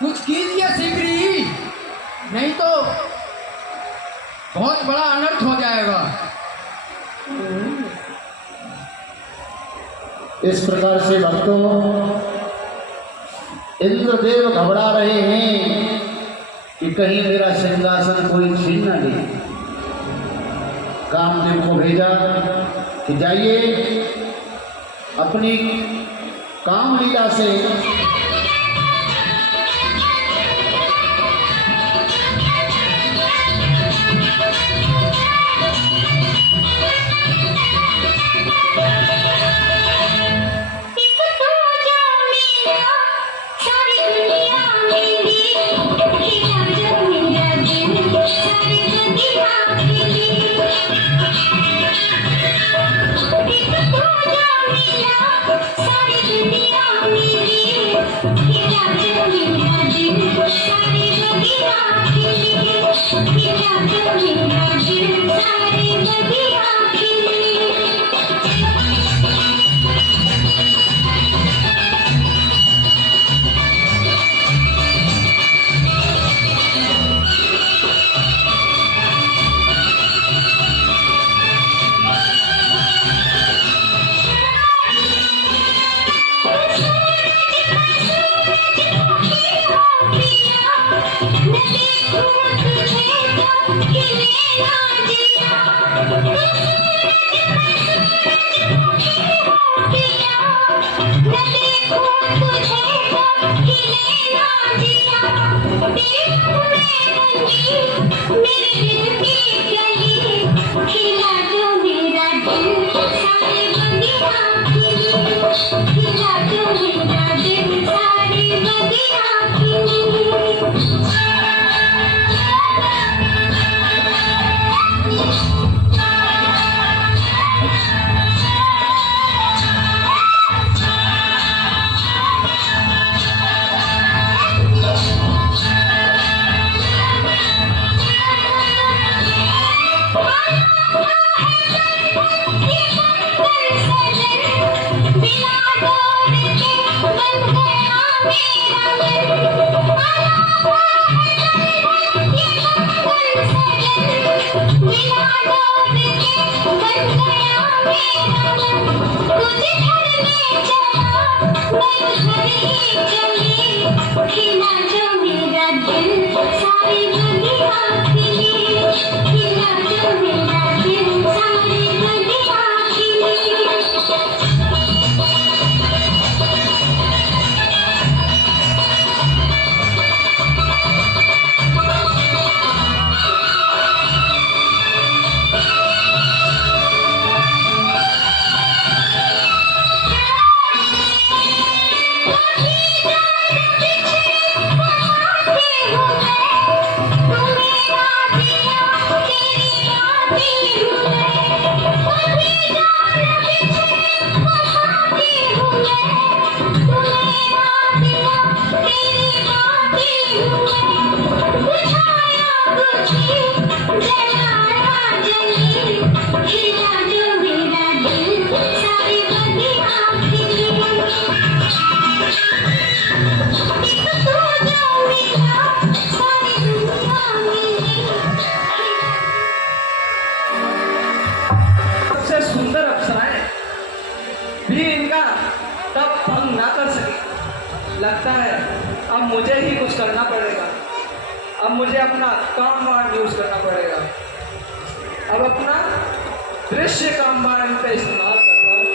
कुछ कीजिए सिकरी, नहीं तो बहुत बड़ा अनर्थ हो जाएगा। इस प्रकार से भक्तों इंद्रदेव घबरा रहे हैं कि कहीं मेरा सिंहासन कोई छीन न ले। कामदेव को भेजा कि जाइए अपनी कामलीला से लगता है अब मुझे ही कुछ करना पड़ेगा। अब मुझे अपना कामबाण यूज करना पड़ेगा। अब अपना दृश्य कामबाण का इस्तेमाल करता हूँ।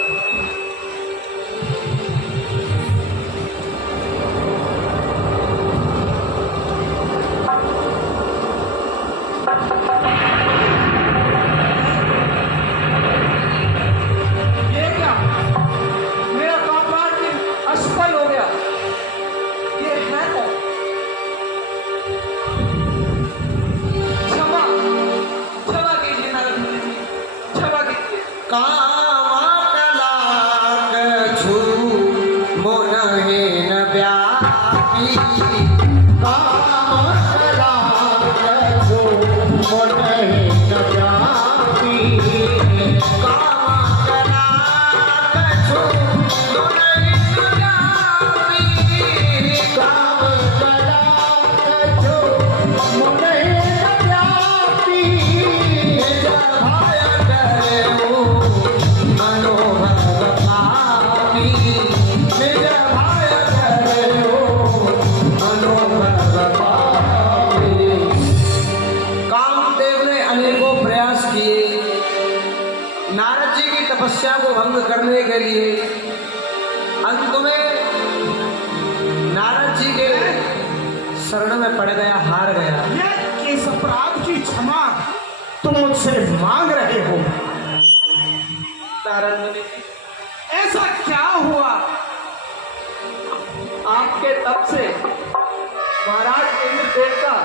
ये क्या, मेरा कामबाण भी असफल हो गया। ये है कौन? क्षमा क्षमा कीजिए नारद मुनि जी, क्षमा कीजिए। काम तपस्या को भंग करने के लिए अंत में नारद जी के शरण में पड़ गया, हार गया। यह किस अपराध की क्षमा तुम मुझसे मांग रहे हो? नारद मुनि, ऐसा क्या हुआ? आपके तप से महाराज इंद्रदेव का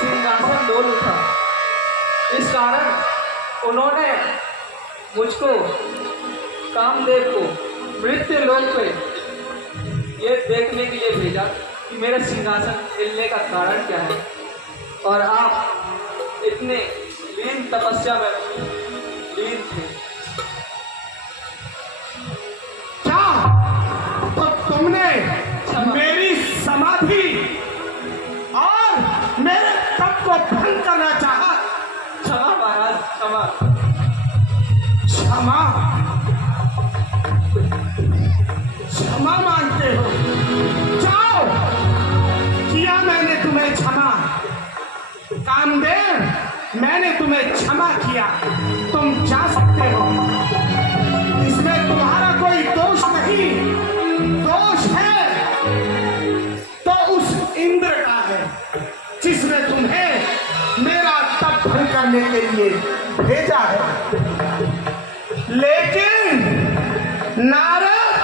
सिंहासन डोल उठा। इस कारण उन्होंने मुझको, कामदेव को, मृत्यु लोक पे ये देखने के लिए भेजा कि मेरा सिंहासन हिलने का कारण क्या है। और आप इतने लीन तपस्या में लीन थे। क्या तो तुमने मेरी समाधि और मेरे तप को भंग करना चाहा? क्षमा महाराज, क्षमा। क्षमा? क्षमा मांगते हो? जाओ, किया मैंने तुम्हें क्षमा। कामदेव, मैंने तुम्हें क्षमा किया, तुम जा सकते हो। इसमें तुम्हारा कोई दोष नहीं। दोष है तो उस इंद्र का है जिसने तुम्हें मेरा तप भंग करने के लिए भेजा है। लेकिन नारद,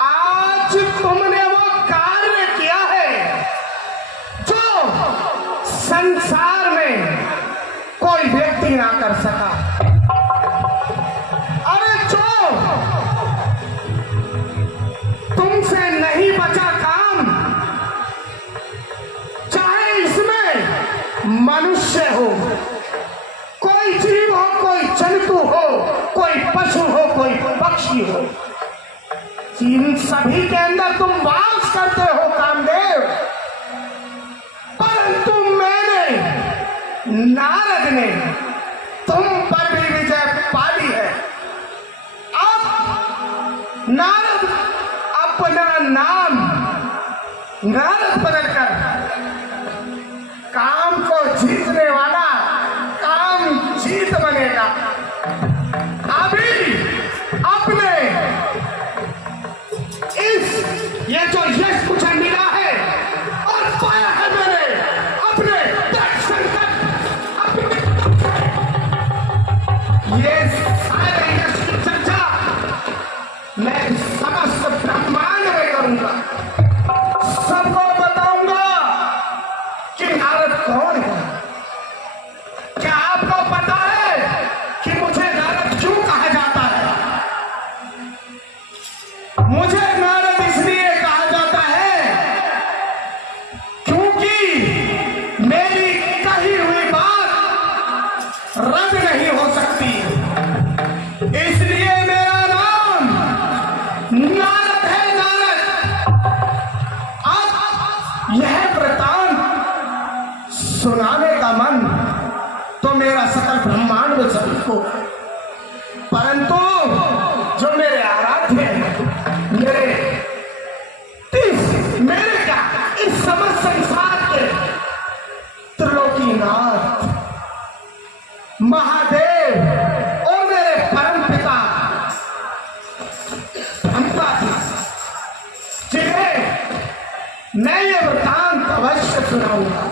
आज तुमने वो कार्य किया है जो संसार में कोई व्यक्ति ना कर सका। अरे जो तुमसे नहीं बचा काम, चाहे इसमें मनुष्य हो, कोई जीव हो, कोई जंतु हो, कोई पशु हो, कोई पक्षी हो, इन सभी के अंदर तुम वास करते हो कामदेव। परंतु मैंने, नारद ने तुम पर भी विजय पा ली है। अब नारद अपना नाम नारद बदलकर काम को जीतने वाला काम जीत बनेगा। अभी अपने ये जो यश मुझे मिला है और पाया है मैंने अपने दर्शन कर, ये सारे यश की चर्चा मैं समस्त ब्रह्मांड में करूंगा। सबको बताऊंगा कि नारद कौन है। क्या आपको पता है कि मुझे नारद क्यों कहा जाता है? मुझे नारद इसलिए कहा जाता है क्योंकि मेरी कही हुई बात रद्द नहीं हो सकती। इसलिए मेरा नाम नारद है, नारद। अब यह वृतांत सुनाने का मन तो मेरा सकल ब्रह्मांड में सभी को, परंतु जो मेरे आराध्य हैं, मेरे क्या इस समस्त संसार के त्रिलोकीनाथ महादेव और मेरे परम पिता ब्रह्मा जी, जिन्हें मैं ये वृतांत अवश्य सुनाऊंगा,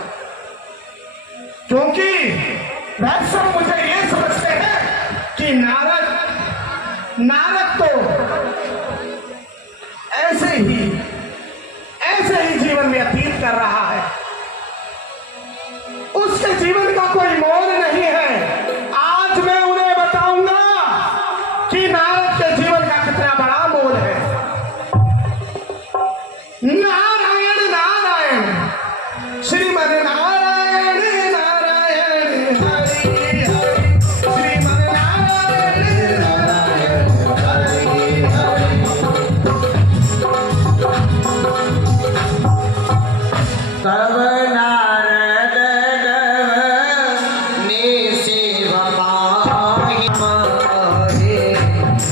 क्योंकि वह सब मुझे ये समझते हैं कि नारद तो ऐसे ही जीवन व्यतीत कर रहा है। उसके जीवन का कोई मोल नहीं है। आज मैं उन्हें बताऊंगा कि नारद के जीवन का कितना बड़ा मोल है। नारायण नारायण, श्रीमन नारायण नारायण, हरि हरि, श्रीमन नारायण नारायण, हरि हरि। तब नारद गव ने शिव पाहि माहे,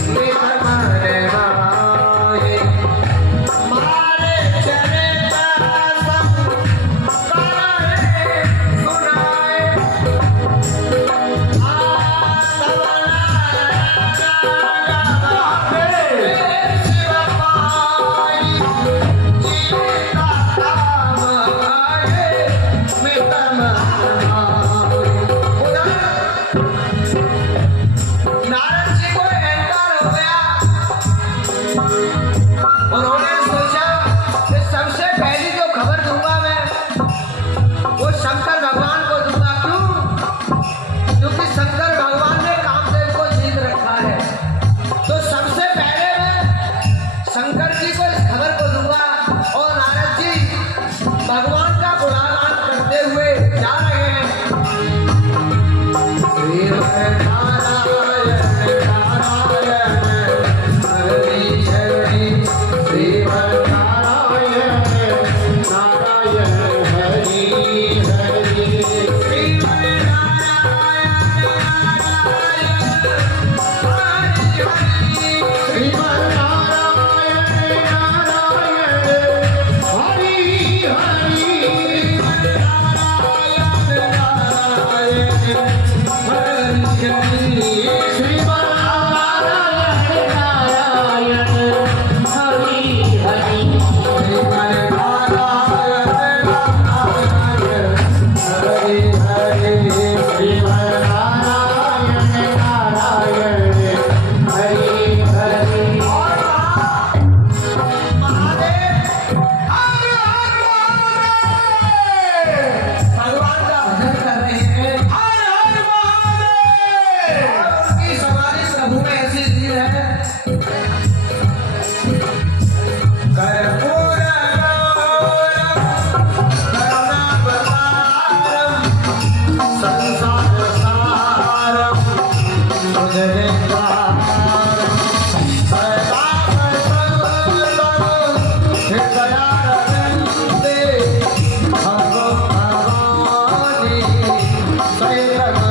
नित मन माहे। मारे चरित सब गाए सुनाए। तब नारद नारद जी भगवान का गुणगान करते हुए जा रहे हैं। श्रीमन नारायण नारायण हरि हरि, श्रीमन नारायण नारायण हरि हरि, श्रीमन नारायण नारायण हरि हरि, श्रीमन नारायण नारायण हरि हरि, श्रीमन नारायण नारायण हरि हरि, श्रीमन भगवान का भजन कर रहे हैं। उनकी सवारी प्रभु में ऐसी लीन है। कर्पूर करुणावतारम संसार सारम सुजनितारम सदा हृदयारविंदे भगवानी शरणमे।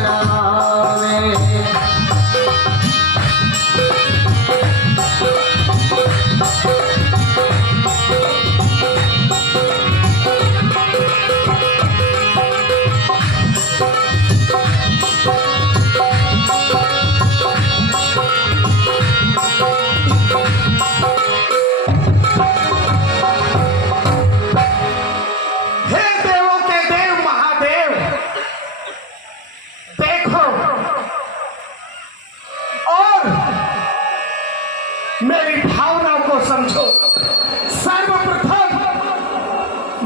हे देवों के देव महादेव, देखो और मेरी भावनाओं को समझो। सर्वप्रथम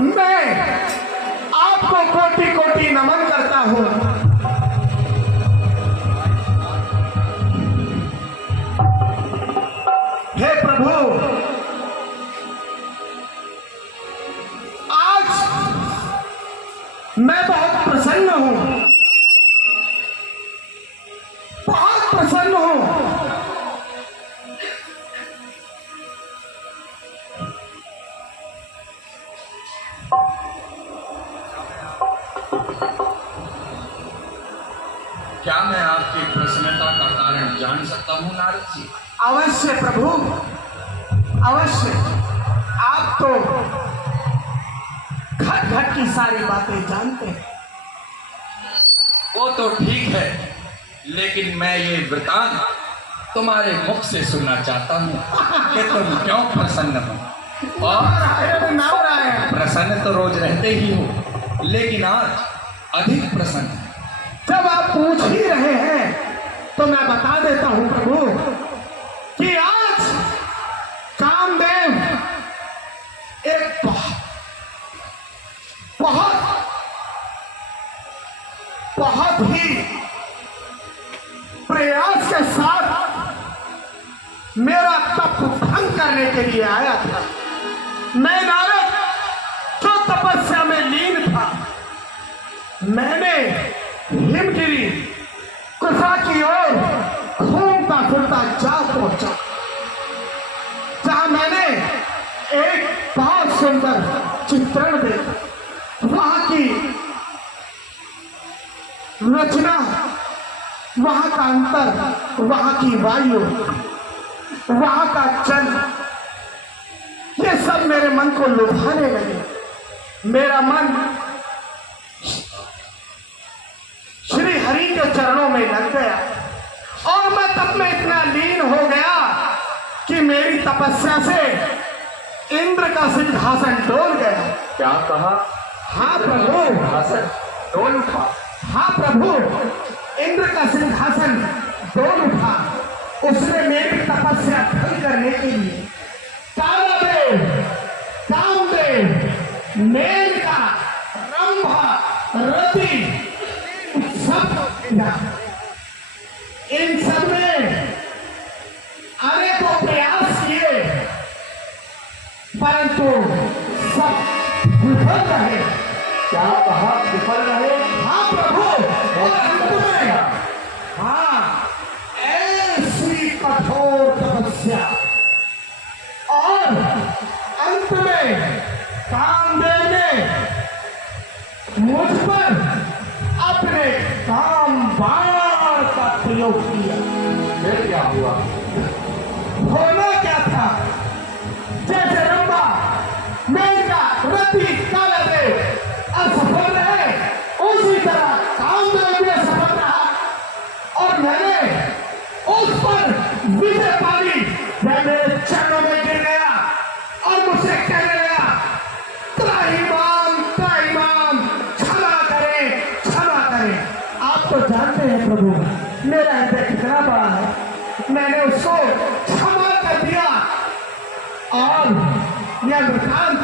मैं आपको कोटि कोटि नमन करता हूं। हे प्रभु, आज मैं बहुत प्रसन्न हूं, बहुत प्रसन्न हूं। क्या मैं आपकी प्रसन्नता का कारण जान सकता हूँ नारद जी? अवश्य प्रभु, अवश्य। आप तो घट घट की सारी बातें जानते हैं। वो तो ठीक है, लेकिन मैं ये वृतांत तुम्हारे मुख से सुनना चाहता हूँ कि तुम क्यों प्रसन्न हो। और नारायण नारायण। प्रसन्न तो रोज रहते ही हो, लेकिन आज अधिक प्रसन्न। जब आप पूछ ही रहे हैं तो मैं बता देता हूं प्रभु कि आज कामदेव एक बहुत ही प्रयास के साथ मेरा तप भंग करने के लिए आया था। मैं नारद जो तपस्या में लीन था, मैंने हिमगिरी कुफा की ओर घूमता फिरता जा पहुंचा, जहां मैंने एक बहुत सुंदर चित्रण देखा। वहां की रचना, वहां का अंतर, वहां की वायु, वहां का जल, ये सब मेरे मन को लुभाने लगे। मेरा मन श्री हरि के चरणों में लग गया और मैं तब में इतना लीन हो गया कि मेरी तपस्या से इंद्र का सिंहासन डोल गया। क्या कहा? हाँ प्रभु, सिंहासन डोल उठा। हाँ प्रभु, इंद्र का सिंहासन डोल उठा। उसने मेरी तपस्या भंग करने के लिए कालादेव, कामदेव, मेनका, रंभा, रति, सब इन सब ने अनेकों प्रयास किए, परंतु सब विफल रहे। क्या कहा विफल रहे? हाँ प्रभु, और अंत में हाँ ऐसी कठोर तपस्या और अंत में कामदेव ने मुझ पर अपने काम बाण का प्रयोग किया। फिर क्या हुआ? होना क्या था? जैसे रंभा मेनका रति कालदेव असफल रहे, उसी तरह कामदेव भी असफल रहा और मैंने उस पर विजय पाली। मैं मेरे चरणों में गिर गया और मुझसे कहने लगा, त्राहिमाम त्राहिमाम, क्षमा करें क्षमा करें। आप तो जानते हैं प्रभु मेरा हृदय कितना बड़ा है। मैंने उसको क्षमा कर दिया और यह वृत्तांत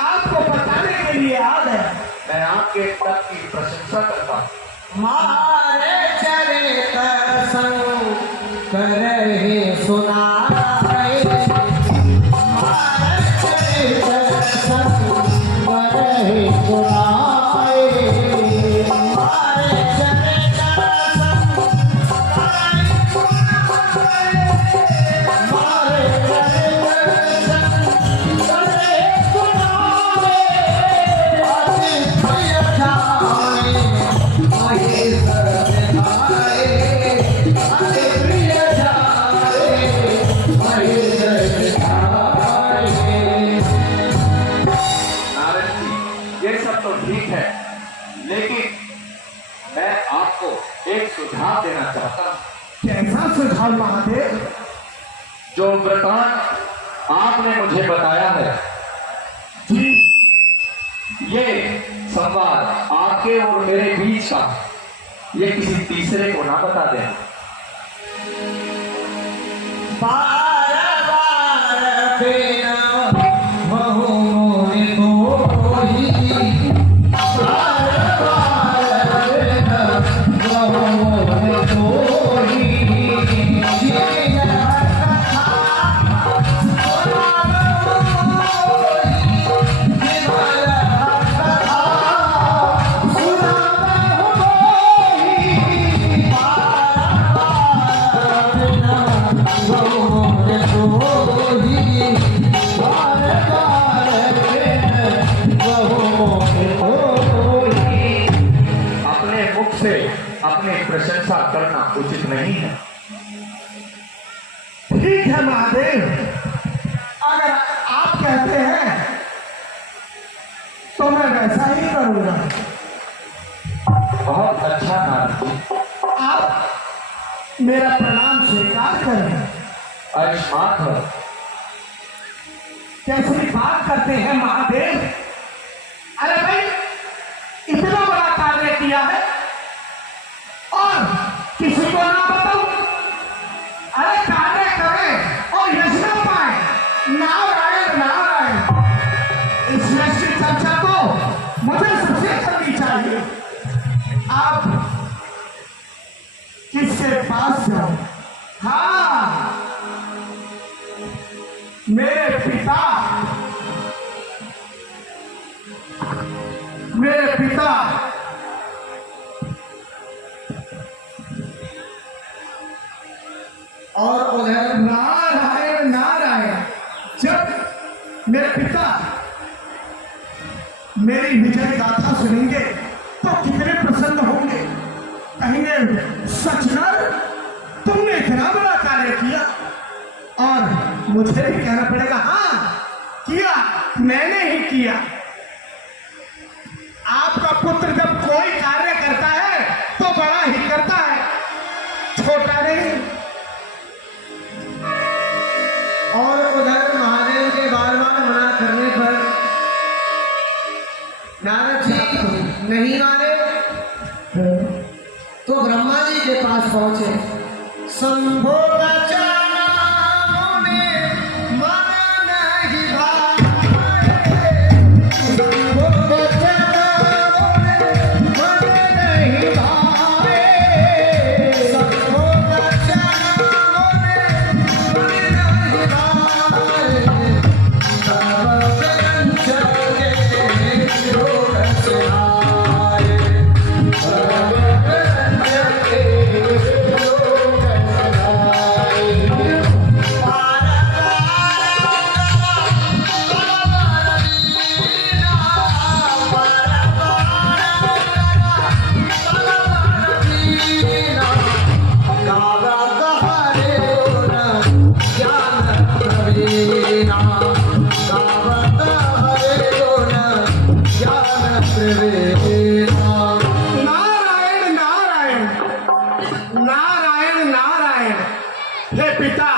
आपको बताने के लिए आ गया। मैं आपके तप की प्रशंसा करता हूँ। मारे चरित संग करहि सुनाए, मारे चरित संग करहि सुनाए, मारे चरित संग करहि सुनाए, मारे चरित संग करहि सुनाए, अति प्रिय जाने महेश दिखाए, अति प्रिय जाने महेश दिखाए। नारद जी, ये सब तो ठीक है, लेकिन मैं आपको एक सुझाव देना चाहता हूँ। कैसा सुझाव महादेव? जो वृतांत आपने मुझे बताया है, ये संवाद आपके और मेरे बीच का, ये किसी तीसरे को ना बता दें। बार बार बिना बहु मोहि मोहि, बार बार बिना बहु मोहि मोहि, जिन कथा सुनावो मोहि, जिन कथा सुनावो मोहि, बार बार बिना बहु मोहि मोहि, बार बार बिना बहु मोहि मोहि। अपने मुख से अपनी प्रशंसा करना उचित नहीं है। ठीक है महादेव, अगर आप कहते हैं तो मैं वैसा ही करूंगा। बहुत अच्छा नारद जी, आप मेरा प्रणाम स्वीकार करें। आयुष्मान हो। कैसी बात करते हैं महादेव? अरे भाई, इतना बड़ा कार्य किया है और किसी को ना बताऊं? अरे कार्य करें और यश ना पाए। नारायण नारायण, इस यश की चर्चा तो मुझे सबसे करनी चाहिए। आप किसके पास जाओ? हाँ, मेरे पिता, मेरे पिता और उधर नारायण नारायण, जब मेरे पिता मेरी विजय गाथा सुनेंगे तो कितने प्रसन्न होंगे। कहेंगे सचनर, तुमने इतना बड़ा कार्य किया। और मुझे भी कहना पड़ेगा, हाँ किया, मैंने ही किया। आपका पुत्र जब कोई कार्य करता है तो बड़ा ही करता है, छोटा नहीं। और उधर महादेव के बार बार मना करने पर नारद जी नहीं माने तो ब्रह्मा जी के पास पहुंचे। शंभो बचाना मुने मन नहीं भाए, शंभो बचाना मुने मन नहीं भाए, शंभो बचाना मुने मन नहीं भाए, सब चंचल के नारायण नारायण नारायण नारायण। हे पिता,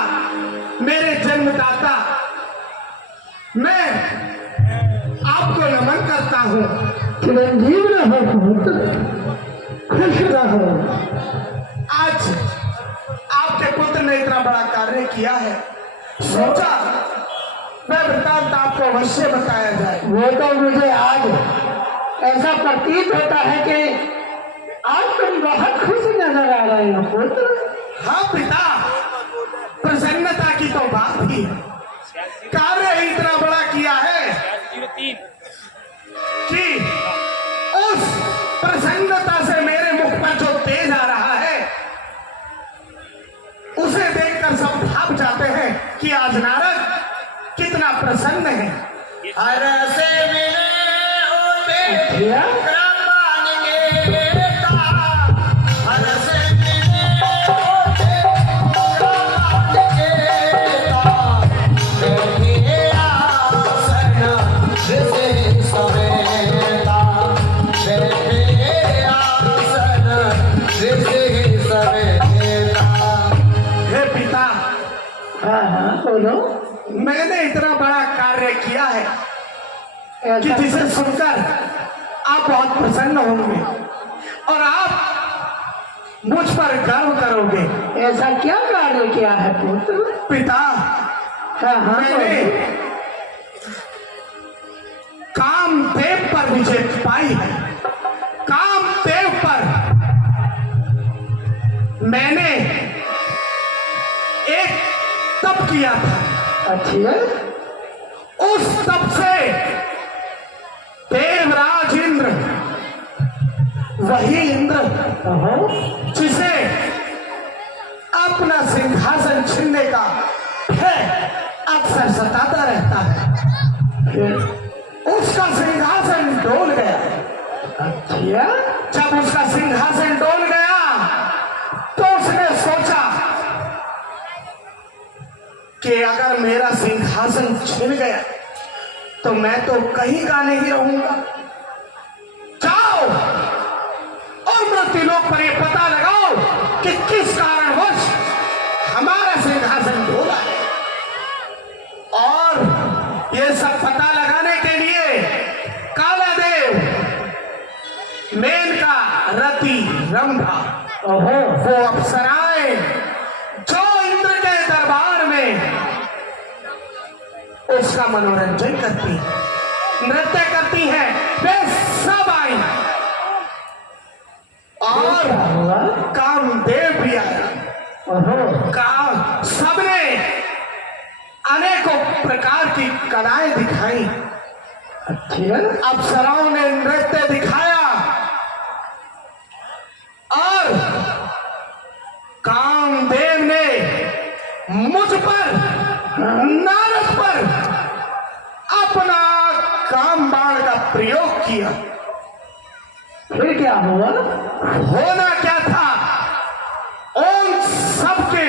मेरे जन्मदाता, मैं आपको नमन करता हूँ। चिरंजीव रहो पुत्र, खुश रहो। आज आपके पुत्र ने इतना बड़ा कार्य किया है, सोचा वह वृत्तांत आपको अवश्य बताया जाए। वो तो मुझे आज ऐसा प्रतीत होता है कि आज तुम बहुत खुश नजर आ रहे हो पुत्र। हाँ पिता, प्रसन्नता की तो बात ही है। कार्य इतना बड़ा किया है कि उस प्रसन्नता से मेरे मुख पर जो तेज आ रहा है उसे देखकर सब भाप जाते हैं कि आज नारद कितना प्रसन्न है। हर से मिले होते क्या? कृपान के ता, हर से मिले होते कृपान के ता, बैठे आसन ऋषि सवेता, बैठे आसन ऋषि सवेता। हे पिता, हाँ हाँ बोलो। मैंने इतना बड़ा कार्य किया है कि ऐसा जिसे सुनकर आप बहुत प्रसन्न होंगे और आप मुझ पर गर्व करोगे। ऐसा क्या कार्य किया है पुत्र? पिता, हाँ हाँ मैंने बोलो। कामदेव पर विजय पाई है। कामदेव पर मैंने एक तप किया था। अच्छा, उस तप से देवराज इंद्र, वही इंद्र जिसे अपना सिंहासन छीनने का भय अक्सर सताता रहता है, उसका सिंहासन डोल गया। अच्छा, जब उसका सिंहासन डोल गया तो उसने सोचा कि अगर मेरा सिंहासन छिन गया तो मैं तो कहीं का नहीं रहूंगा। जाओ और मृत्युलोक पर यह पता लगाओ कि किस कारणवश हमारा सिंहासन डोला है। और यह सब पता लगाने के लिए कालादेव, मेनका, रति, रंभा, वो अप्सराएं जो इंद्र के दरबार में उसका मनोरंजन करती है, नृत्य करती है, वे सब आई और कामदेव भी आया। सबने अनेकों प्रकार की कलाएं दिखाई। अच्छा, अप्सराओं ने नृत्य दिखाया और कामदेव ने मुझ पर, नारद पर अपना काम बाण का प्रयोग किया। फिर क्या हुआ? होना क्या था, उन सबके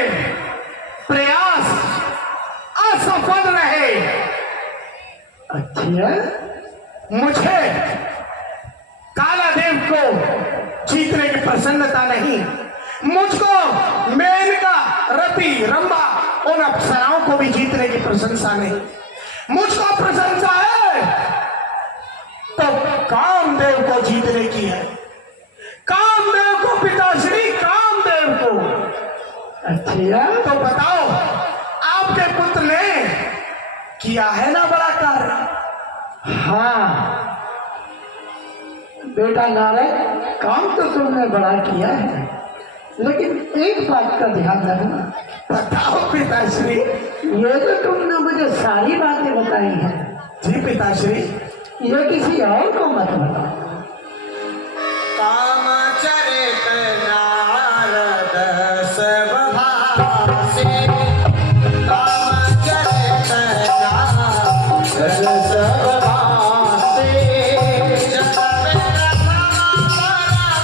प्रयास असफल रहे। अच्छा, मुझे कालादेव को जीतने की प्रसन्नता नहीं, मुझको मेनका, रति, रंभा, उन अप्सराओं को भी जीतने की प्रशंसा नहीं। मुझको प्रशंसा है तो कामदेव को जीतने की है। कामदेव को, पिताश्री कामदेव को। अच्छा, तो बताओ, आपके पुत्र ने किया है ना बड़ा कार्य? हाँ बेटा नारायण, काम तो तुमने बड़ा किया है, लेकिन एक बात का ध्यान रखना। बताओ पिताश्री। ये तो तुमने मुझे सारी बातें बताई हैं, जी पिताश्री। ये किसी और को मत बताओ। काम चरित नारद स्वभासे, काम चरित नारद स्वभासे, जब मेरा हमारा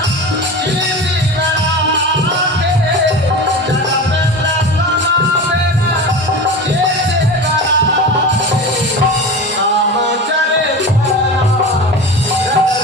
जीवी बनाते, जब मेरा हमारा जीवी बनाते, काम चरित नारद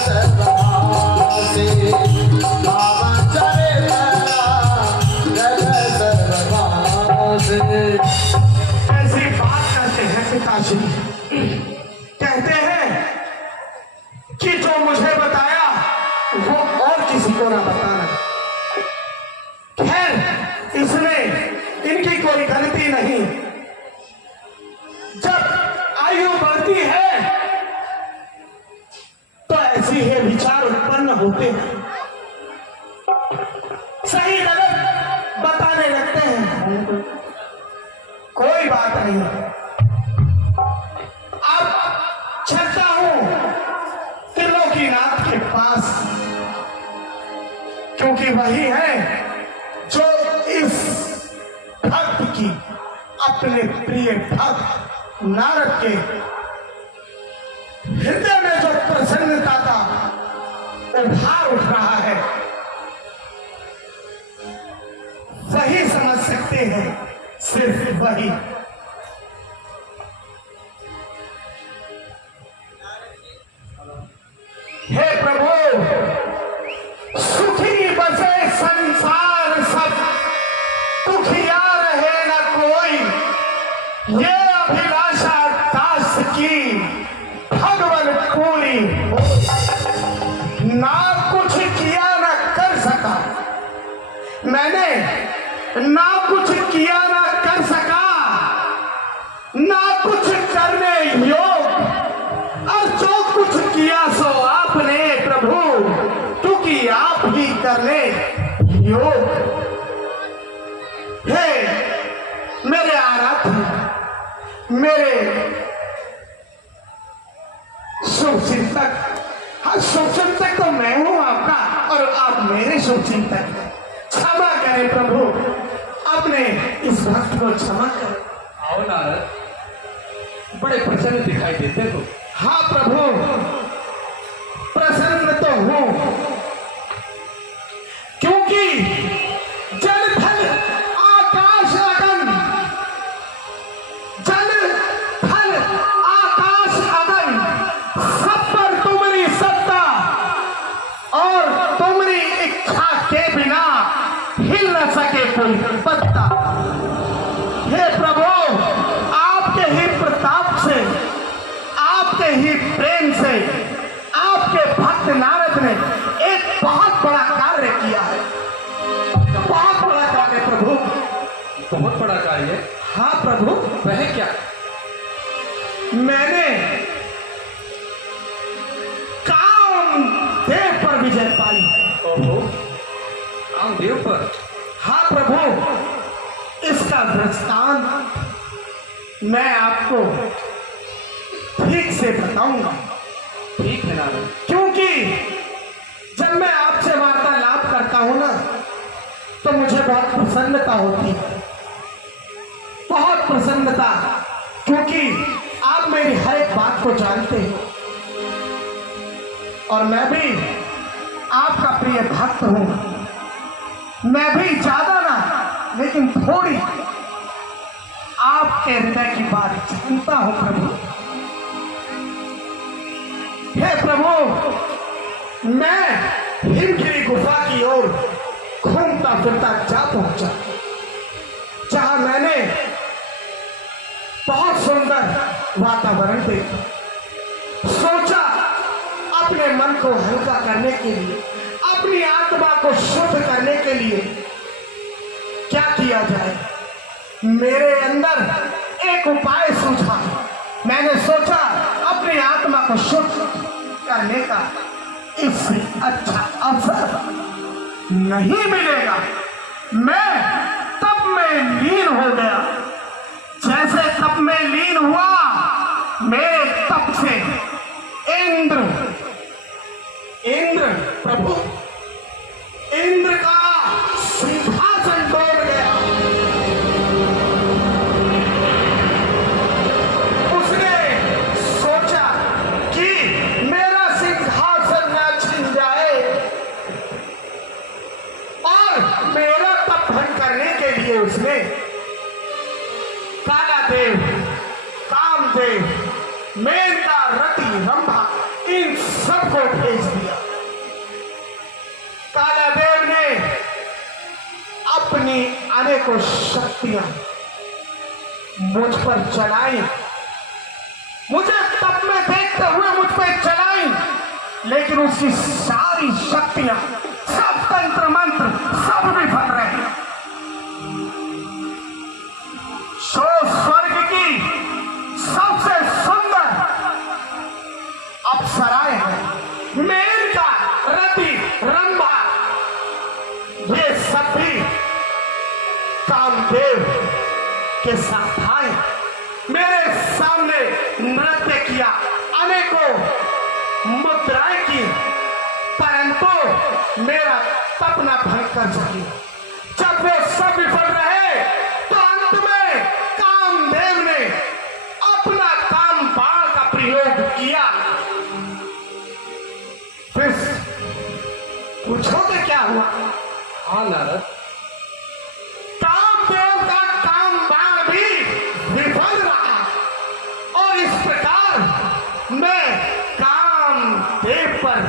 मसीहे विचार उत्पन्न होते हैं, सही गलत बताने लगते हैं। कोई बात नहीं, अब चलता हूं त्रिलोकीनाथ के पास, क्योंकि वही है जो इस भक्त की, अपने प्रिय भक्त नारद के हृदय में जो प्रसन्नता का उभार उठ रहा है, वही समझ सकते हैं, सिर्फ वही। हे प्रभु, सुखी बसे संसार सब, दुखिया रहे न कोई, ये अभिलाषा दास की भगवन पूरी हो। ना कुछ किया न कर सका मैंने, ना कुछ किया ना कर सका, ना कुछ करने योग, और जो कुछ किया सो आपने प्रभु, क्योंकि आप ही करने योग। हे मेरे आराध्य, मेरे शुभचिंतक, हाँ शुभचिंतक तो मैं हूं आपका, और आप मेरे शुभचिंतक। क्षमा करें प्रभु, अपने इस भक्त को क्षमा करें। आओ नारद, बड़े प्रसन्न दिखाई देते हो। हाँ प्रभु, प्रसन्न तो हूं, क्योंकि जल थल आकाश अगन, जल थल आकाश अगन, सब पर तुम्हारी सत्ता, और तुम्हारी इच्छा के बिना हिल न सके कोई पत्ता। हे प्रभु, आपके ही प्रताप से, आपके ही प्रेम से, आपके भक्त नारद ने एक बहुत बड़ा कार्य किया है, बहुत बड़ा कार्य प्रभु। बहुत बड़ा कार्य? हाँ प्रभु। वह क्या? मैंने कामदेव पर विजय पाई। ओहो, कामदेव पर? हाँ प्रभु, इसका दृष्टांत मैं आपको ठीक से बताऊंगा। ठीक है नारद। क्योंकि जब मैं आपसे वार्तालाप करता हूं ना, तो मुझे बहुत प्रसन्नता होती है, बहुत प्रसन्नता, क्योंकि आप मेरी हर एक बात को जानते हैं, और मैं भी आपका प्रिय भक्त हूं। मैं भी ज्यादा ना, लेकिन थोड़ी आपके हृदय की बात जानता हूं प्रभु। हे प्रभु, मैं हिमगिरी गुफा की ओर घूमता फिरता जा पहुंचा, जहां मैंने बहुत सुंदर वातावरण देखा। सोचा अपने मन को हल्का करने के लिए, अपनी आत्मा को शुद्ध करने के लिए क्या किया जाए। मेरे अंदर एक उपाय सूझा। मैंने सोचा अपनी आत्मा को शुद्ध करने का इससे अच्छा अवसर नहीं मिलेगा। मैं तप में लीन हो गया। जैसे तप में लीन हुआ, मेरे तप से इंद्र प्रभु, इंद्र का सिंहासन तोड़ गया। उसने सोचा कि मेरा सिंहासन न छिन जाए, और मेरा तप भंग करने के लिए उसने कालादेव, कामदेव, मेनका, रति, रंभा, इन सबको भेज दिया। कालादेव ने अपनी अनेकों शक्तियां मुझ पर चलाई, मुझे तप में देखते हुए मुझ पर चलाई, लेकिन उसकी सारी शक्तियां, सब तंत्र मंत्र सब विफल रहे। सो स्वर्ग की सबसे सुंदर अप्सराएं हैं, मेनका, रति, रंभा, ये सब भी कामदेव के साथ आए, मेरे सामने नृत्य किया, अनेकों मुद्राएं की, परंतु मेरा तपना भंग कर सकी। जब वो सब विफल रहे तो अंत में कामदेव ने अपना काम बाण का प्रयोग किया। फिर पूछोगे क्या हुआ? हाँ नारद, कामदेव का काम बाण भी विफल रहा और इस प्रकार मैं कामदेव पर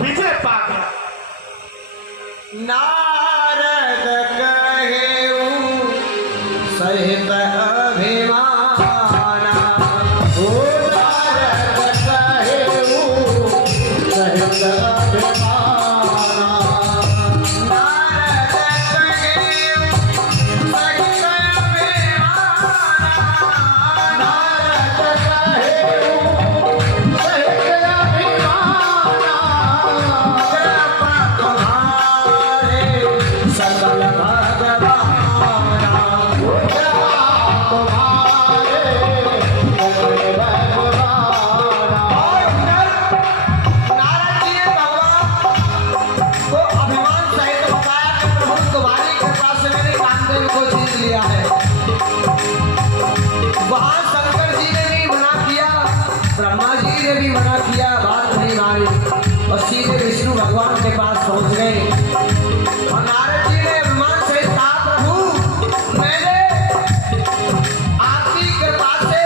विजय पा गया। नारद कहेऊ सहित अभिमाना, ओ नारद कहेऊ सहित अभिमाना, नारद कहेऊ सहित अभिमाना, नारद कहेऊ सहित अभिमाना, कृपा तुम्हारे सकल भगवाना, कृपा तुम्हारे सकल भगवाना। नारद जी ने भगवान को अभिमान सहित बताया कि प्रभु तुम्हारी कृपा से मैंने कामदेव को जीत लिया है। वहां शंकर जी ने भी मना किया, ब्रह्मा जी ने भी मना किया, बात नहीं मानी और सीधे विष्णु भगवान के पास पहुंच गए। और नारद जी ने अभिमान सहित कहा, प्रभु मैंने आपकी कृपा से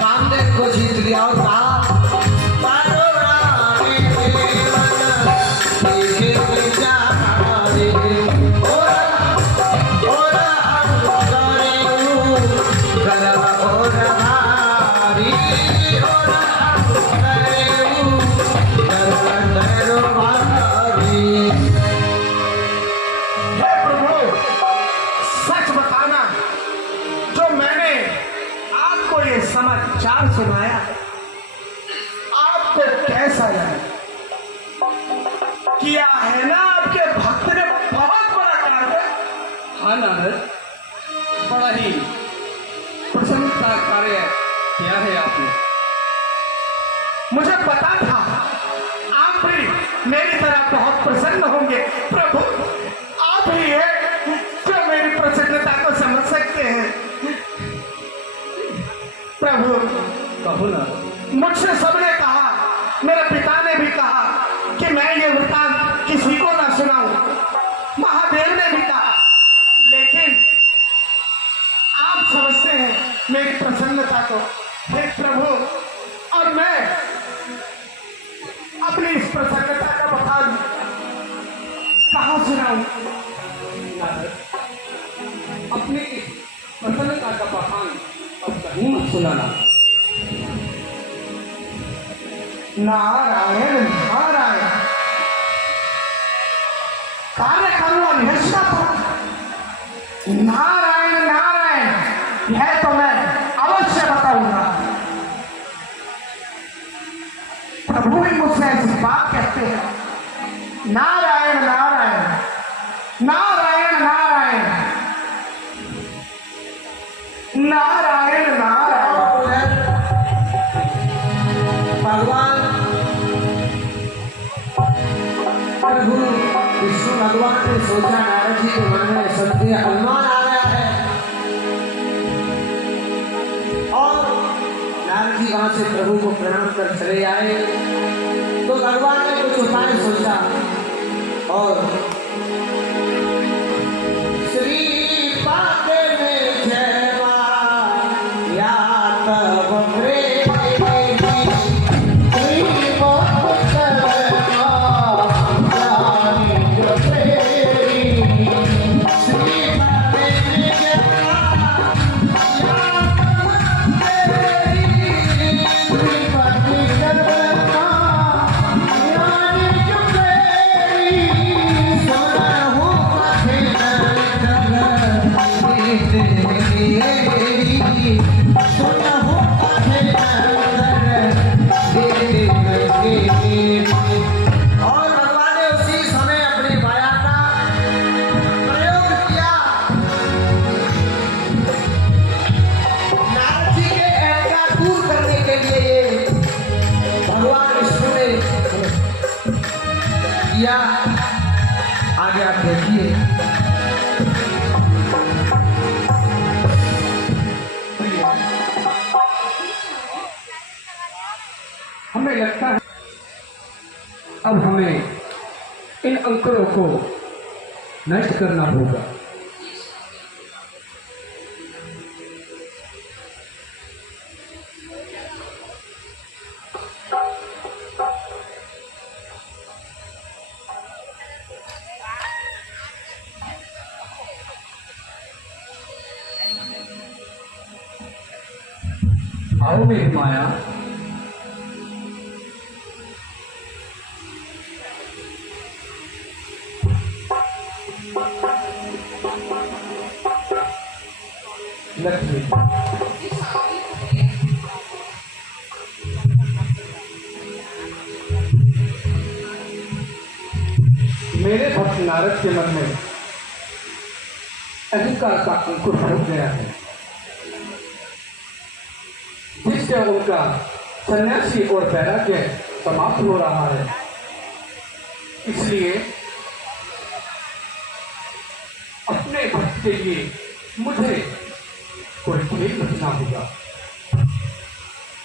कामदेव को जीत लिया और कहा, हे प्रभु, सच बताना, जो मैंने आपको ये समाचार सुनाया आपको कैसा लगा? किया है ना आपके भक्त ने बहुत बड़ा कार्य। हाँ नारद, बड़ा ही प्रसन्नता का कार्य किया है आपने। मुझे पता था आप भी मेरी तरह बहुत प्रसन्न होंगे। प्रभु, आप ही है जो मेरी प्रसन्नता को समझ सकते हैं। प्रभु, कहो नारद। मुझसे सबने कहा, मेरे पिता ने भी कहा कि मैं ये वृतांत किसी को ना सुनाऊं, महादेव ने भी कहा, लेकिन आप समझते हैं मेरी प्रसन्नता को। हे प्रभु, और मैं अपनी इस प्रसन्नता का बखान कहाँ सुनाऊं? नारद, अपनी इस प्रसन्नता का बखान अब कहीं मत सुनाना। नारायण नारायण, कार्य करूँ निष्ठा पर। नारायण नारायण, यह तो मैं अवश्य बताऊंगा। प्रभु भी मुझसे ऐसी बात कहते हैं। नारायण नारायण, नारायण नारायण, नारायण नारायण। भगवान प्रभु विष्णु भगवान ने सोचा नारद जी के मन में सत्य अनुमान आ गया है और नारद जी वहां से प्रभु को प्रणाम कर चले आए। तो भगवान ने कुछ उपाय सोचा और श्रीपाद में जयवा या तब और भगवान ने उसी समय अपनी माया का प्रयोग किया। नारद जी के अहंकार दूर करने के लिए ये भगवान विष्णु ने किया। आगे आप देखिए। हमें लगता है अब हमें इन अंकुरों को नष्ट करना होगा। आओ मेरी माया, लक्ष्मी, मेरे भक्त नारद के मन में अहंकार का अंकुर फूट गया है, जिससे उनका सन्यासी और वैराग्य समाप्त हो रहा है। इसलिए अपने भक्त के लिए मुझे कोई खेल रचना होगा।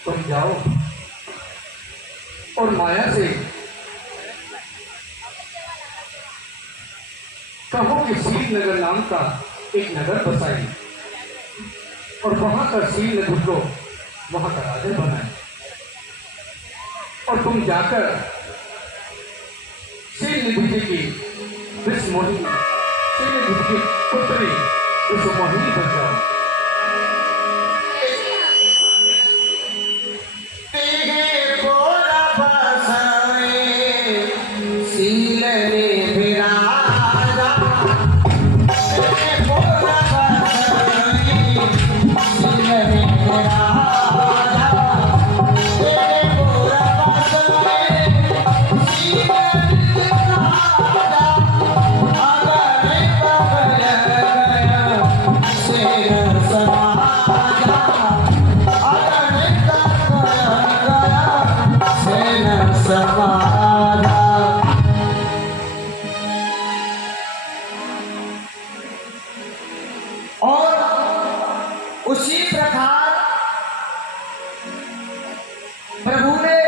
तुम जाओ और माया से कहो कि सील नगर नाम का एक नगर बसाए और वहां का सील नगर को वहां का राजा बनाए। और तुम जाकर सील निधि जी की विश्व मोहिनी, सील निधि की पुत्री विश्व मोहिनी बन जाओ। और उसी प्रकार प्रभु ने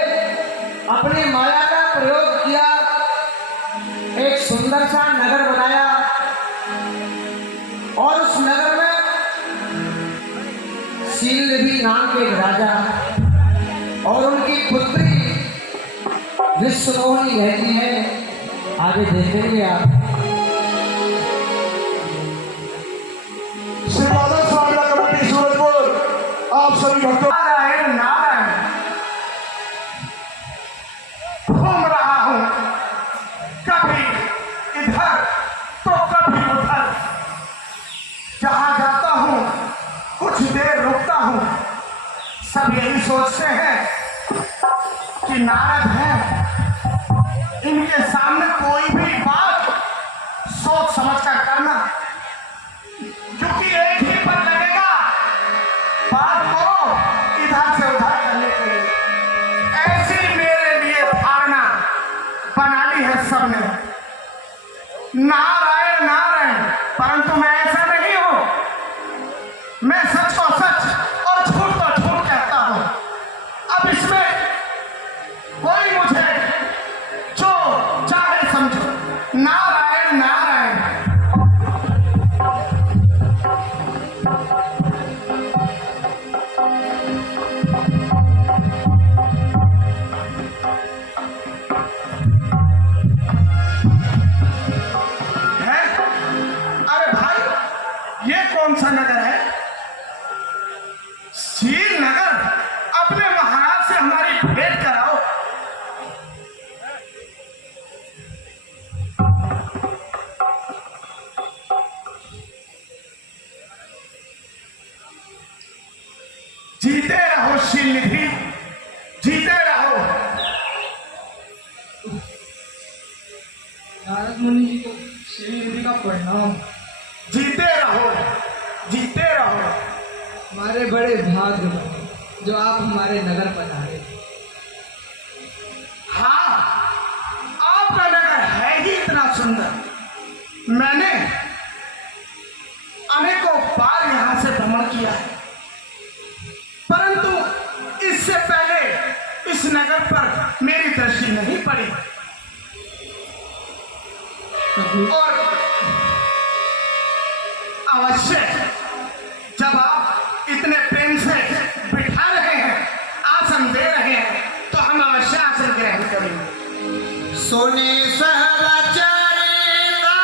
अपनी माया का प्रयोग किया, एक सुंदर सा नगर बनाया और उस नगर में शीलनिधि नाम के एक राजा और उनकी पुत्री विश्वमोहिनी रहती है। आगे देखेंगे आप। श्रीवादन स्वामी कमेटी सूरजपुर आप सभी भक्तों नारायण नारायण घूम रहा हूं, कभी इधर तो कभी उधर। जहां जाता हूं कुछ देर रुकता हूं, सब यही सोचते हैं कि नारद है, इनके सामने कोई भी बात सोच समझ कर करना, क्योंकि एक ही पर लगेगा बात को इधर से उधर करने के लिए। ऐसी मेरे लिए धारणा बना ली है सबने, नारायण नारायण, परंतु मैं ऐसा नहीं हूं। मैं सच को सच और झूठ को झूठ कहता हूं। अब इसमें कोई मुझे जो चाहे समझो, नारायण नारायण। है? अरे भाई, ये कौन सा नगर है? प्रणाम। जीते रहो, जीते रहो। हमारे बड़े भाग्य बने जो आप हमारे नगर पधारे। हाँ, आपका नगर है ही इतना सुंदर। मैंने अनेकों बार यहां से भ्रमण किया है, परंतु इससे पहले इस नगर पर मेरी दृष्टि नहीं पड़ी। और अवश्य जब आप इतने प्रेम से बिठा रहे हैं, आसन दे रहे हैं, तो हम अवश्य आसन ग्रहण करेंगे। सोने सहचरेता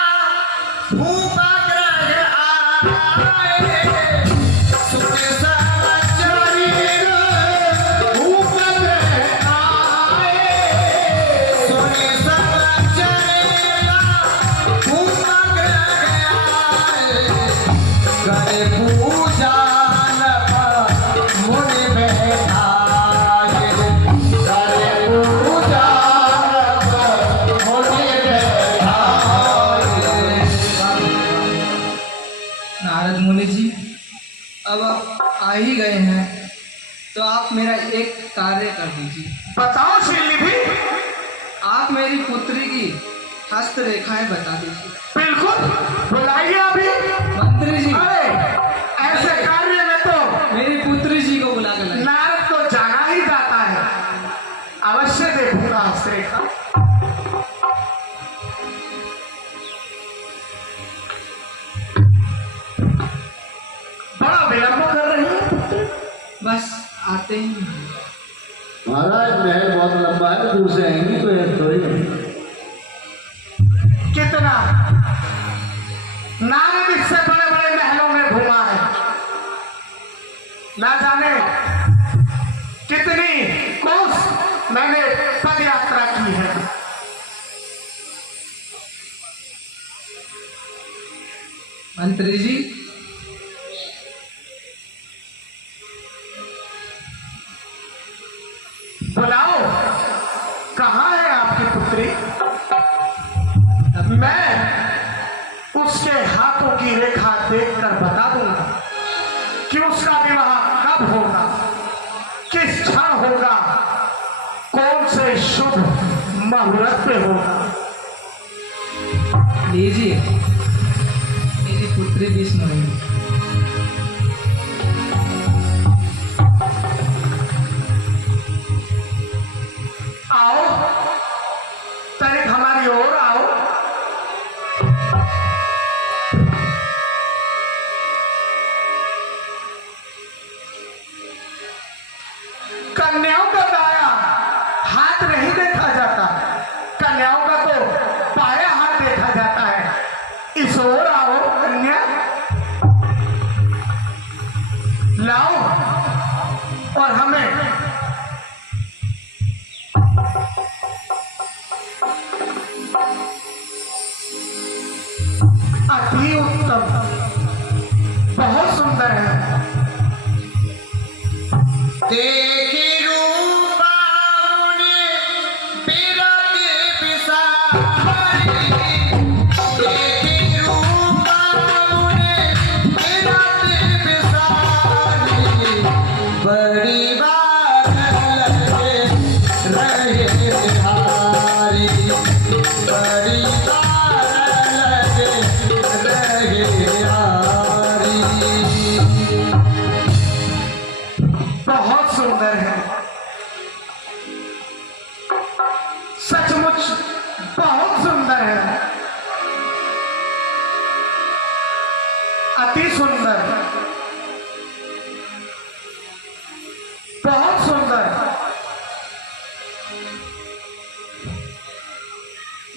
भूपा ग्रह आए, सोने सहचरेता भूपा ग्रह आए, सोने सहचरेता भूपा ग्रह आए, करे पूजा मुनि बैठाए, करे पूजा नारद मुनि जी, अब आप आ ही गए हैं तो आप मेरा एक कार्य कर दीजिए। बताओ श्रीनिधि। आप मेरी पुत्री की हस्तरेखाएं बता दीजिए। बिल्कुल, बुलाइए अभी। मंत्री जी, अरे ऐसे कार्य में तो मेरी पुत्री जी को बुला कर लाइए। नारद तो जाना ही जाता है। अवश्य देखूंगा हस्तरेखा। बड़ा विलंब कर रही है। बस आते ही हैं। महाराज महल बहुत लंबा है, दूर से आएंगी तो ये थोड़ी नहीं। कितना नारद इससे बड़े बड़े महलों में घुमा है, ना जाने कितनी कोस मैंने पद यात्रा की है। मंत्री जी, बुलाओ, कहाँ है आपकी पुत्री? मैं उसके हाथों की रेखा देखकर बता दूंगा कि उसका विवाह कब होगा, किस क्षण होगा, कौन से शुभ मुहूर्त पे होगा। लीजिए, मेरी पुत्री विष्णु। आओ, तनिक हमारी ओर आओ। कन्याओं का दाया हाथ नहीं देखा जाता, कन्याओं का तो बाया हाथ देखा जाता है। इस ओर आओ कन्या, लाओ और हमें अति उत्तम, बहुत सुंदर है। देखी रूपा मुनि बिरति बिसारी, देखी रूपा मुनि बिरति बिसारी, बड़ी बात लगे रहे बिहारी, बड़ी बात लगे रहे बिहारी। बहुत सुंदर है, सचमुच बहुत सुंदर है, अति सुंदर, बहुत सुंदर।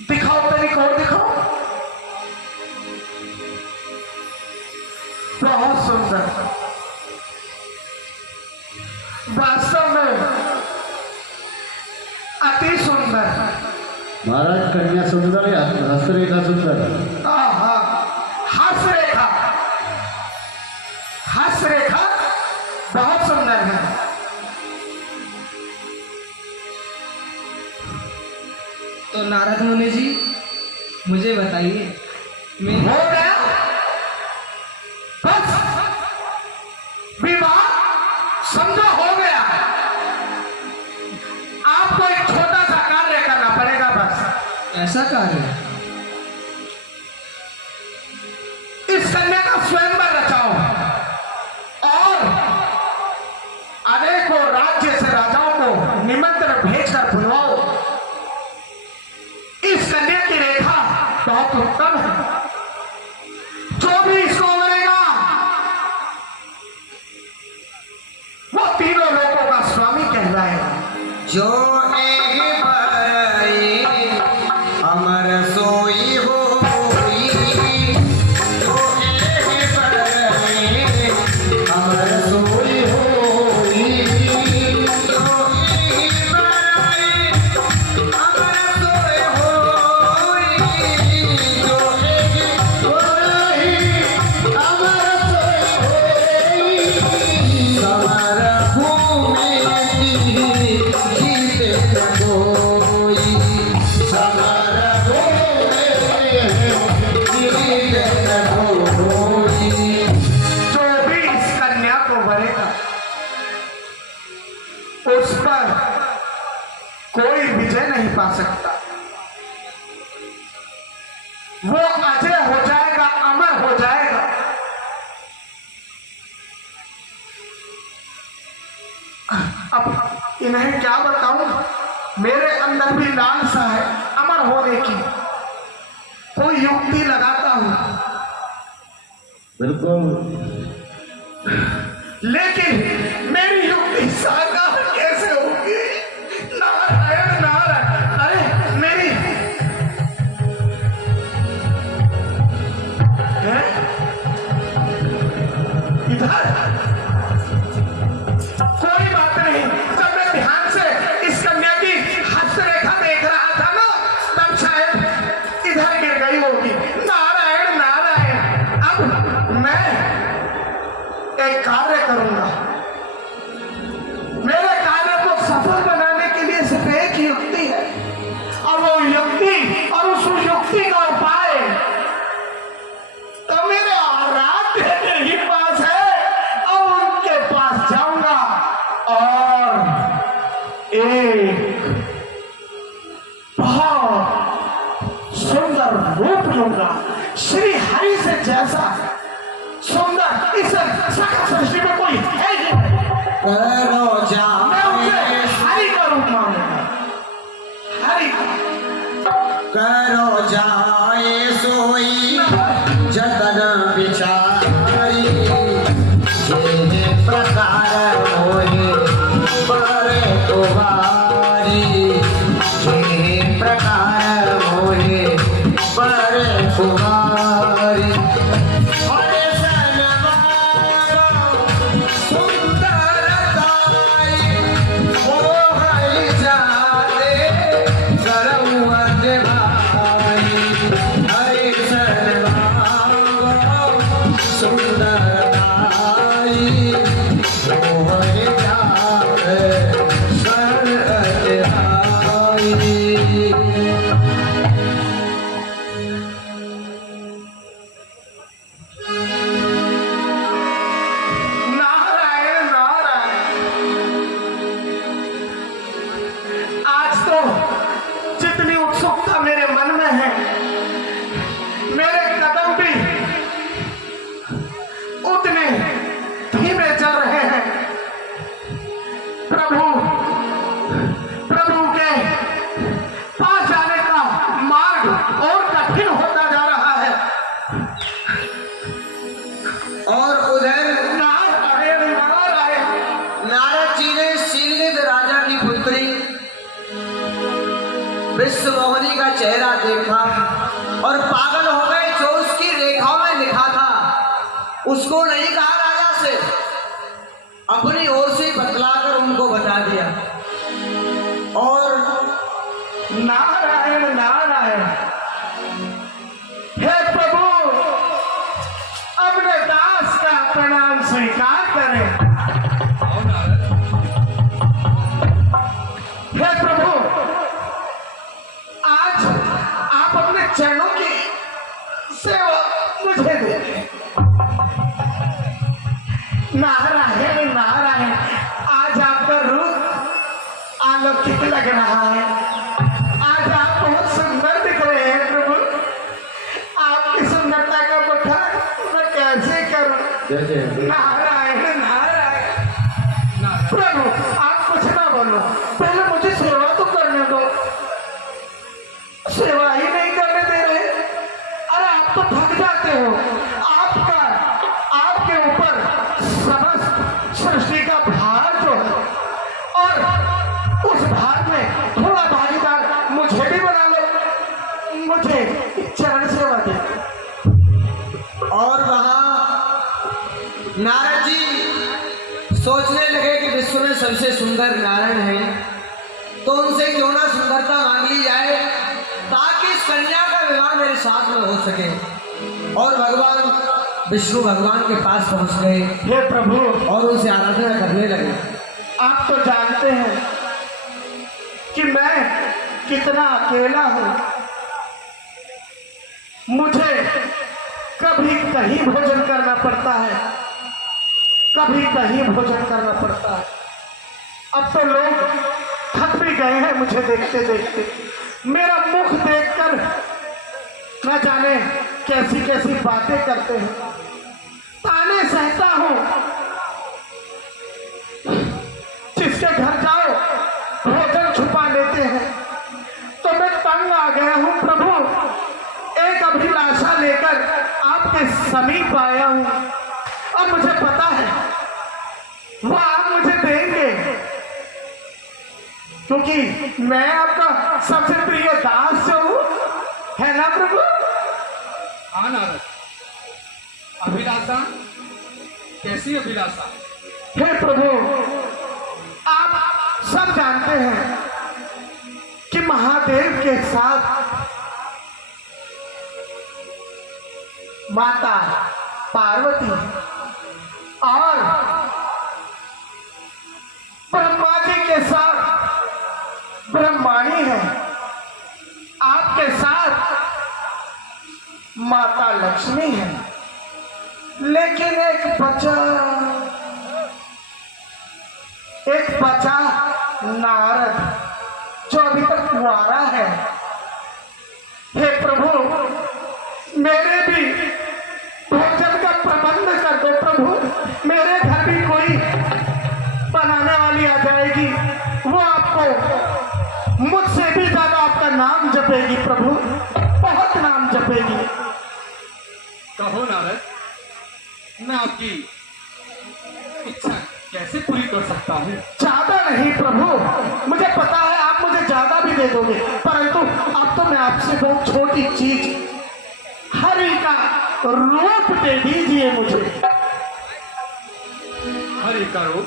दिखाओ, तनिक और दिखाओ। बहुत सुंदर, वास्तव में अति सुंदर। महाराज कन्या सुंदर है, हस्तरेखा सुंदर है। आहा, हस्तरेखा, हस्तरेखा बहुत सुंदर है। तो नारद मुनि जी, मुझे बताइए हो गया बस, विवाह समझो हो गया। आपको एक छोटा सा कार्य करना पड़ेगा बस। ऐसा कार्य? इस कन्या का स्वयंवर रचाओ और अनेकों राज्य से राजाओं को निमंत्रण भेजकर बुलवाओ। इस कन्या की रेखा बहुत उत्तम है, जो भी इसको मिलेगा वो तीनों लोगों का स्वामी कहलाएगा। जो एक बरई अमर सोई होई, जो एक बरई अमर सोई होई, जो एक बरई अमर सोई होई, जो एक बरई अमर सोई होई, समर भूमि जीते न कोई, समर भूमि जीते न कोई। जो भी इस कन्या को वरेगा उस पर कोई विजय नहीं पा सकता। वो अजय हो जाएगा, अमर हो जाएगा। अब इन्हें क्या बताऊं, मेरे अंदर भी लालसा है अमर होने की। कोई युक्ति लगाता हूं, बिल्कुल लेकिन मेरी युक्ति साकार कैसे होगी? नारायण नारायण। अरे मेरी हैं? इधर कोई बात नहीं। जब मैं ध्यान से इस कन्या की हस्तरेखा देख रहा था ना, तब शायद इधर गिर गई होगी। नारायण नारायण। अब मैं एक कार्य करूंगा। मेरे कार्य को सफल बनाने के लिए सिर्फ एक ही युक्ति है, और वो युक्ति और उस युक्ति का उपाय तो मेरे आराध्य के ही पास है। और उनके पास जाऊंगा और एक बहुत सुंदर रूप लूंगा, श्री हरि से जैसा सुंदर इस सकल सृष्टि में कोई है ही नहीं। करो मैं उसे जाए हरि का रूप मांगूंगा, हरि करो जाए सोई जतन विचारी, जे प्रकार मोहे पर कुमारी, जे प्रकार मोहे पर कुमारी। हरे सनमानो सुंदरताई, मोहई जाते सरौअत भाई। हरे सनमानो सुंदरताई, मोहई जाते सरौअत भाई। नारायण नारायण। आज तो जितनी उत्सुकता मेरे मन में है, मेरे कदम भी उतने धीमे चल रहे हैं। प्रभु प्रभु के पास जाने का मार्ग और कठिन होता जा रहा है। और उधर नारायण नारायण। नारद जी ने शीलनिध राजा की पुत्री विश्वमोहिनी का चेहरा देखा और पागल हो गए। जो उसकी रेखाओं में लिखा था उसको नहीं कहा राजा से, अपनी ओर से बतलाकर उनको बता दिया। और नारायण नारायण। हे प्रभु, अपने दास का प्रणाम स्वीकार करें। हे प्रभु, आज आप अपने चरणों की सेवा नारायण नारायण, आज आपका रूप आलोकित लग रहा है। आज आप बहुत सुंदर दिख रहे हैं प्रभु। आपकी सुंदरता का बखान मैं कैसे करूं? नारायण नारायण। प्रभु आप कुछ ना बोलो, पहले मुझे सेवा तो करने दो। सेवा ही नहीं करने दे रहे। अरे आप तो थक जाते हो। आपके ऊपर समस्त सृष्टि का भार जो है, और उस भार में थोड़ा भागीदार मुझे भी बना लो। मुझे चरण सेवा दे। और वहां नारद जी सोचने लगे कि विश्व में सबसे सुंदर नारायण है, तो उनसे क्यों ना सुंदरता मांग ली जाए ताकि इस कन्या का विवाह मेरे साथ में हो सके। और भगवान विष्णु भगवान के पास पहुंच गए। हे प्रभु, और उनसे आराधना करने लगे। आप तो जानते हैं कि मैं कितना अकेला हूं। मुझे कभी कहीं भोजन करना पड़ता है, कभी कहीं भोजन करना पड़ता है। अब तो लोग थक भी गए हैं मुझे देखते देखते। मेरा मुख देखकर न जाने कैसी कैसी बातें करते हैं। ताने सहता हूं। जिसके घर जाओ भोजन छुपा लेते हैं। तो मैं तंग आ गया हूं प्रभु। एक अभिलाषा लेकर आपके समीप आया हूं, और मुझे पता है वो आप मुझे देंगे, क्योंकि मैं आपका सबसे प्रिय दास जो हूं, है ना प्रभु? हाँ नारद, अभिलाषा? कैसी अभिलाषा? हे प्रभु, आप सब जानते हैं कि महादेव के साथ माता पार्वती और ब्रह्मा जी के साथ ब्रह्माणी है। आपके साथ माता लक्ष्मी है। लेकिन एक बचा नारद, जो अभी तक कुंवारा है। हे प्रभु, मेरे भी भोजन का प्रबंध कर दो प्रभु। मेरे घर भी कोई बनाने वाली आ जाएगी, वो आपको मुझसे भी ज्यादा आपका नाम जपेगी प्रभु, बहुत नाम जपेगी। कहो नारद, मैं आपकी इच्छा कैसे पूरी कर सकता हूँ? ज्यादा नहीं प्रभु, मुझे पता है आप मुझे ज्यादा भी दे दोगे, परंतु अब तो मैं आपसे बहुत छोटी चीज हरि का रूप दे दीजिए मुझे। हरि का रूप?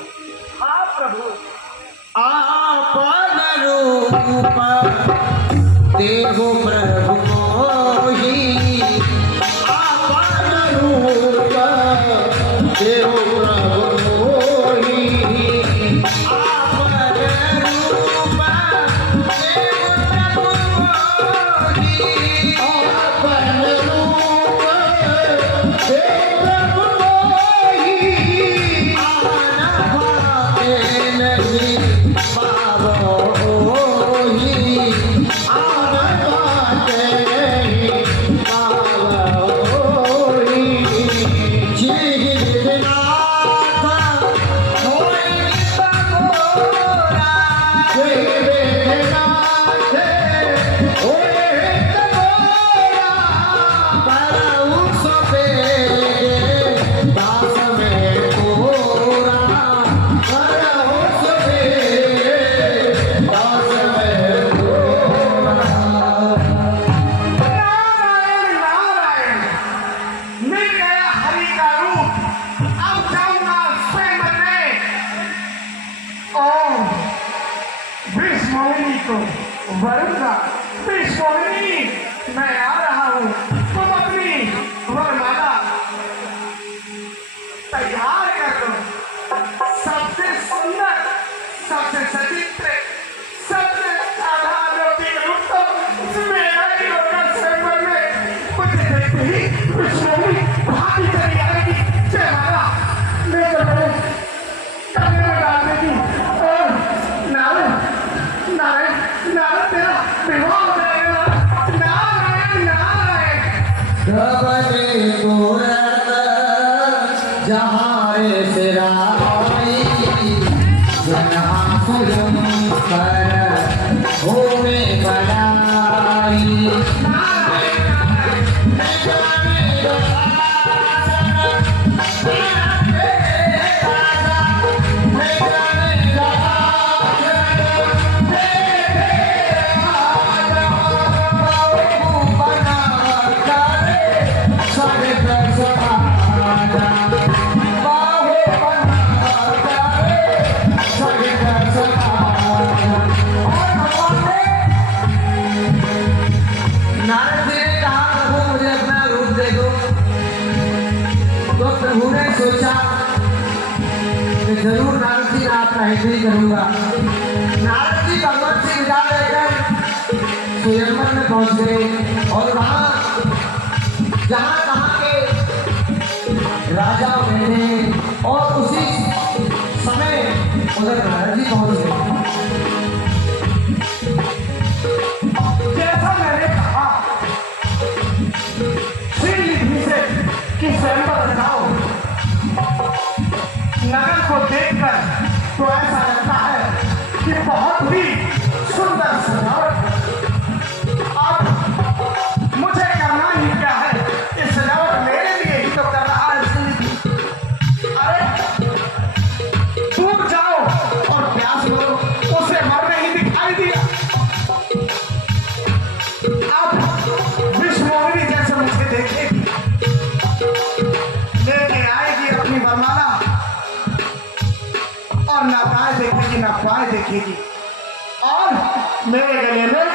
हाँ प्रभु। आपन रूप देहु प्रभु मोहि, आपन रूप देहु प्रभु मोहि, आपन रूप देहु प्रभु मोहि, आपन रूप देहु प्रभु मोहि, आन भाते नहीं पावोहि, आन बाटे नहीं पावोहि। जिगनाथ होई तमोरा, जय वेदनाथ होए तमोरा, परउ सपेगे दास में तोरा, करहु सवेरे दास में तोरा। नारायण नारायण, मिल गया हरि का रूप। अब जाऊंगा स्वयं में ओम विष्णुमोहिनी को वरुंगा। विष्णुमोहिनी, मैं आ रहा हूँ, तुम अपनी वरमाला तैयार कर दो। सबसे सुंदर, सबसे सचित्र, सबसे आधारभूत रूप तो मेरा ही होगा स्वयं में। मुझे देखते ही विष्णुमोहिनी भागी चली आएगी। जय माता, मेरे ऐसे ही करूंगा। नारद जी भगवान से विदा लेकर स्वयंवर में पहुंच गए और वहां जहां तहां के राजा बैठे और उसी समय उधर नारद जी पहुंच गए। जैसा मैंने कहा श्रीनिधि से कि स्वयंवर रचाओ, नगर को देखकर तो ऐसा लगता है कि बहुत ही सुंदर सजावट है। अब मुझे करना ही क्या है, ये सजावट मेरे लिए ही तो कर रहा है श्रीनिधि। अरे दूर जाओ और प्यास लो, उसे मरने ही दिखाई दिया। अब विश्वमोहिनी जैसे मुझे देखेगी, लेके आएगी अपनी वरमाला और ना पाए देखेगी ना पाए देखेगी और मेरे गले में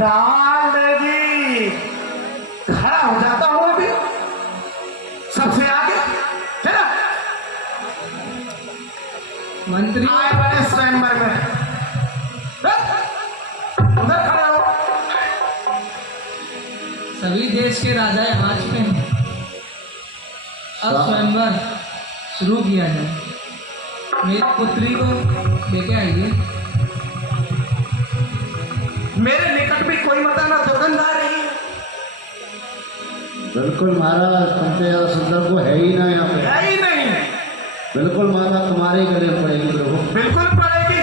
डाल देगी। खड़ा हो जाता हूं अभी सबसे आगे, चला मंत्री आए बड़े स्वयंवर में उधर खड़ा हो। सभी देश के राजा यहाँ आ चुके हैं, अब स्वयंवर शुरू किया जाए। मेरी पुत्री को लेके आइए। मेरे निकट भी कोई मतलब ना दुर्गंध आ रही है। बिल्कुल महाराज, तुमसे ज्यादा सुंदर को है ही ना यहाँ पे। है ही नहीं। बिल्कुल माता तुम्हारे गले में पड़ेगी प्रभु। बिल्कुल पड़ेगी।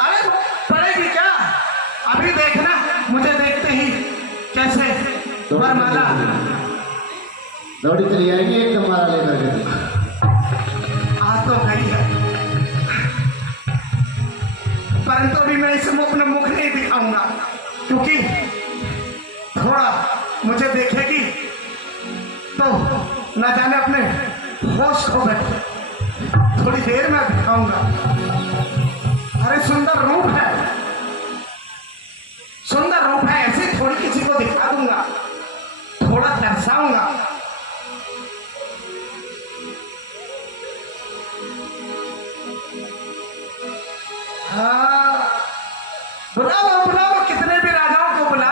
अरे पड़ेगी क्या? अभी देखना, मुझे देखते ही कैसे वरमाला दौड़ी चली आएगी एकदम मारा लेकर के। आ तो गई है, परंतु अभी मैं इसे अपना मुख नहीं दिखाऊंगा, क्योंकि थोड़ा मुझे देखेगी तो न जाने अपने होश खो बैठे। थोड़ी देर में दिखाऊंगा। अरे सुंदर रूप है, सुंदर रूप है, ऐसे थोड़ी किसी को दिखा दूंगा, थोड़ा दर्शाऊंगा। हाँ, बुला लो कितने भी राजाओं को बुला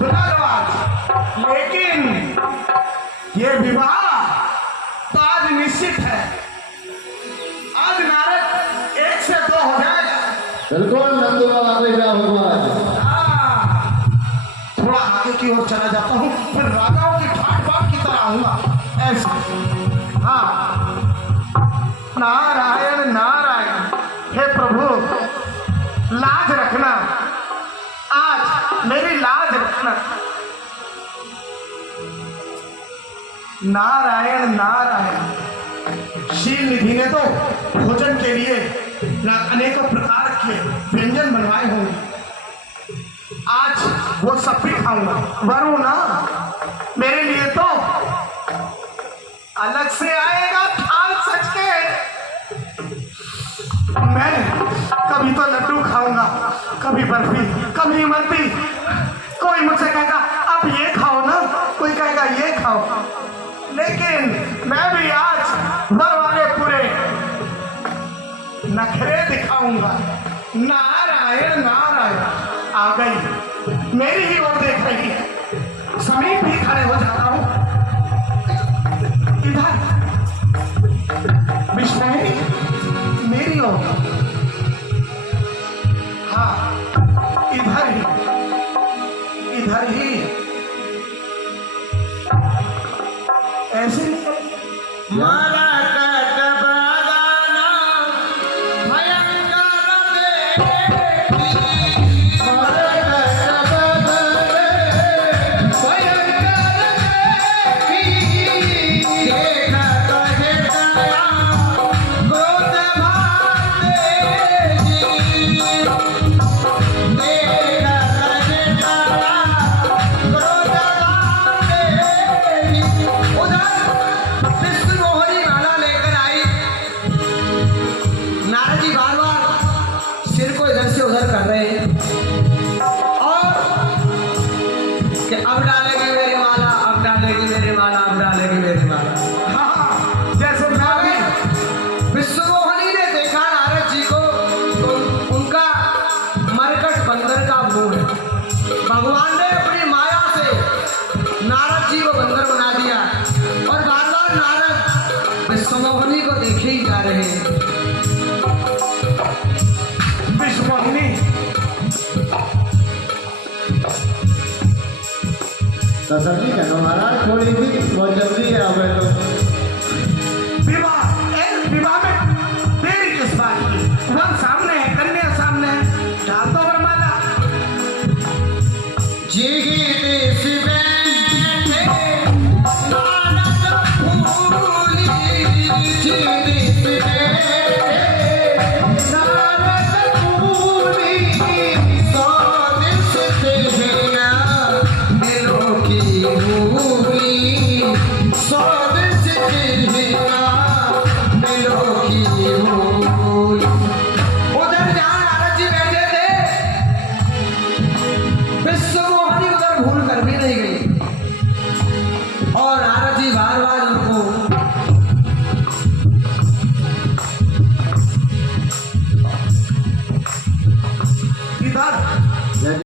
लो आज। लेकिन ये विवाह तो आज निश्चित है। आज नारद 1 से 2 हो जाएगा। बिल्कुल नंदू बाबा को क्या होगा आज। हाँ, थोड़ा आगे की ओर चला जाता हूँ, फिर राजाओं की ठाट बाट की तरह आऊंगा ऐसे। हाँ, नारायण नारायण। हे प्रभु, लाज रखना, आज मेरी लाज रखना। नारायण नारायण। शील निधि ने तो भोजन के लिए अनेकों प्रकार के व्यंजन बनवाए होंगे, आज वो सब भी खाऊंगा। वरुण ना, मेरे लिए तो अलग से आएगा थाल सच के। मैं कभी तो लड्डू खाऊंगा, कभी बर्फी, कभी इमरती। कोई मुझसे कहेगा अब ये खाओ ना, कोई कहेगा ये खाओ। लेकिन मैं भी आज वर वाले पूरे नखरे दिखाऊंगा। नारायण नारायण। आ गई, मेरी ही ओर देख रही है। समीप भी खड़े हो जाता हूं। इधर विष्णु मेरी ओर। हाँ, इधर ही, इधर ही ऐसे मारा कट बगाना भयंकर देखी। मारा कट बगाना भयंकर देखी। देखा कहे दया क्रोध भाते जी। देखा कहे दया तसल्ली करो महाराज, थोड़ी सी बहुत जल्दी है हमें तो। विवाह में देरी किस बात की? वन सामने है, कन्या सामने है, डाल दो वरमाला। उधर जहाँ नारद जी बैठे थे, विश्वमोहिनी उधर भूल कर भी नहीं गई और नारद जी बार बार उनको इधर